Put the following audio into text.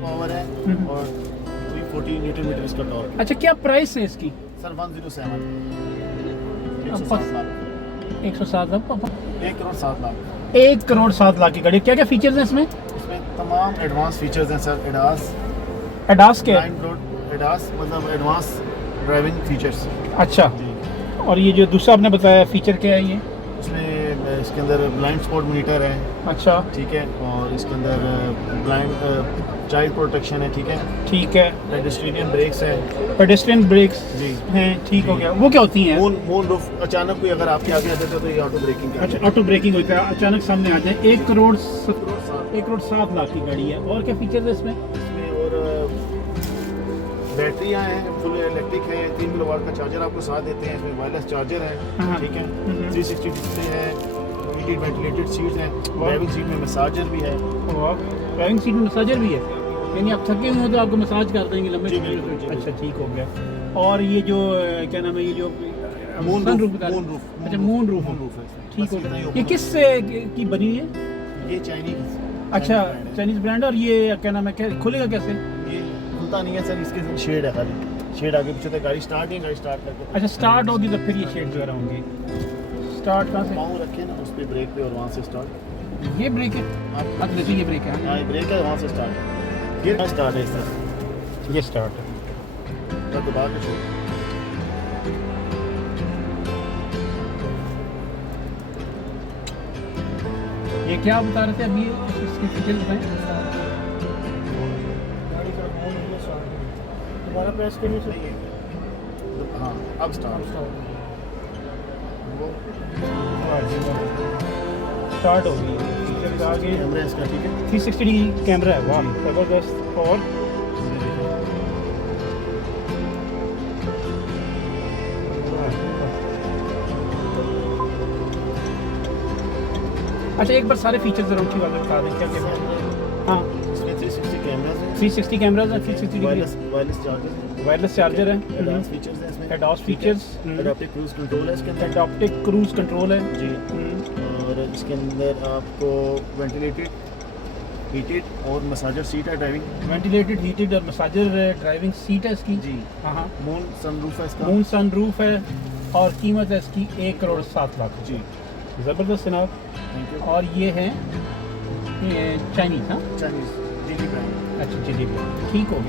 Power है और 340 Newton metre इसका टॉर्क। अच्छा, क्या प्राइस है इसकी? सर 107 107 लाख पापा, 1 करोड़ 7 लाख। 1 करोड़ 7 लाख की गाड़ी। क्या क्या फीचर्स हैं इसमें? इसमें तमाम एडवांस फीचर्स हैं सर। एडास के? एडास मतलब एडवांस ड्राइविंग फीचर्स। अच्छा, जी। और ये जो दूसरा आपने बताया फीचर क्या है ये? इसमें इसके अंदर ब्लाइंड स्पॉट मीटर है, अच्छा ठीक है, और इसके अंदर ब्लाइंड चाइल्ड प्रोटेक्शन है, ठीक है, ठीक है। पेडेस्ट्रियन ब्रेक्स है पेडेस्ट्रियन ब्रेक्स जी हैं, ठीक हो जी। गया। वो क्या होती हैं? मून रूफ, अचानक कोई अगर आपके आगे आ जाता है तो ये ऑटो ब्रेकिंग अच्छा, ऑटो ब्रेकिंग होता है, अचानक सामने आ जाए। 1 करोड़ 7 लाख की गाड़ी है। और क्या फीचर्स है इसमें? इसमें और बैटरियाँ हैं, फुल इलेक्ट्रिक है, 3 किलोवाट का चार्जर आपको साथ देते हैं। इसमें वायरलेस चार्जर है, हाँ। ठीक है, 360 डिस्प्ले है, हीटेड वेंटिलेटेड सीट्स हैं, ड्राइविंग सीट में मसाजर भी है। ड्राइविंग सीट में मसाजर भी है, यानी आप थके हुए हो तो आपको मसाज कर देंगे लंबे जी, समय बिल्कुल, तक। जी, अच्छा, ठीक हो गया। और ये जो क्या नाम है, ये जो मून sunroof रूफ, बता रहे हैं। मून रूफ, अच्छा, मून रूफ मून रूफ है इसमें। ठीक बस हो इतना ही गया। open ये है। किस की बनी हुई है? ये चाइनीज। अच्छा, चाइनीज ब्रांड। और ये क्या नाम है, खुलेगा कैसे? ये खुलता नहीं है सर, इसके शेड है खाली, शेड आगे पीछे तक गाड़ी स्टार्ट नहीं, गाड़ी स्टार्ट करके अच्छा, स्टार्ट होगी तो फिर ये शेड वगैरह होंगे। स्टार्ट कहाँ से? पाँव रखे ना उस पे ब्रेक पे और वहाँ से स्टार्ट। ये ब्रेक है? हाँ, देखिए ये ब्रेक है। हाँ ये ब्रेक है, वहाँ से स्टार्ट है, गियर का स्टार्ट है सर। ये स्टार्ट है। तो दबा के छोड़। ये क्या बता रहे थे अभी, इसके फीचर्स बताएं। दोबारा प्रेस करने से हाँ अब स्टार्ट। स्टार्ट हो गई फीचर्स आगे। कैमरा इसका, ठीक है, 360 डिग्री कैमरा है, वाह जबरदस्त। और अच्छा, एक बार सारे फीचर्स जरा ऊँची वाले बता दें क्या क्या है। हाँ, इसमें 360 कैमरास हैं, 360 कैमराज है, 360 डिग्री वायरलेस चार्जर है, वायरलेस चार्जर है, एडवांस फीचर्स हैं इसमें, advance features, adaptive cruise control है इसके अंदर एडाप्टिव क्रूज कंट्रोल है जी। और इसके अंदर आपको वेंटिलेटेड, हीटेड और मसाजर सीट है ड्राइविंग। वेंटिलेटेड, हीटेड और मसाजर ड्राइविंग सीट है इसकी जी। हाँ हाँ। मून सनरूफ है इसका। मून सनरूफ है और कीमत है इसकी 1 करोड़ 7 लाख। जी, ज़बरदस्त जनाब। Thank you. और ये है चाइनीज़। हाँ, चाइनीज दिल्ली ब्रांड। अच्छा, चलिए ठीक हो गया।